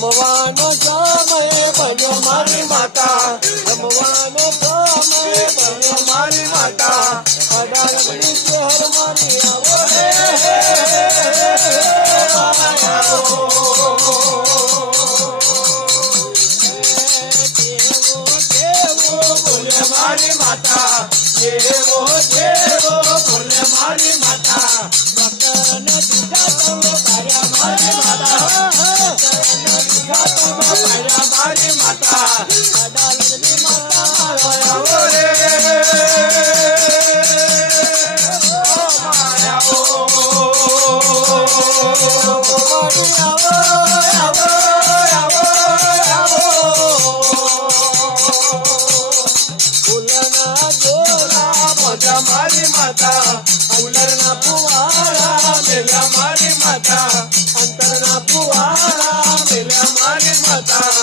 રમવાનો સમય બન્યો મારી માતા, રમવાનો સમય બન્યો મારી માતા, અડાલજની શહેર મારી આવો રે મારી માતા, દેવો દેવો બોલે મારી માતા, ભક્તને દીધા તમે પાડ્યા મારી માતા, મારી માતા, અડાલજની માતા આવો રે મારી માતા, અંતરના ફુવારા મેલ્યા મારી માતા, અંતરના ફુવારા મેલ્યા મારી માતા,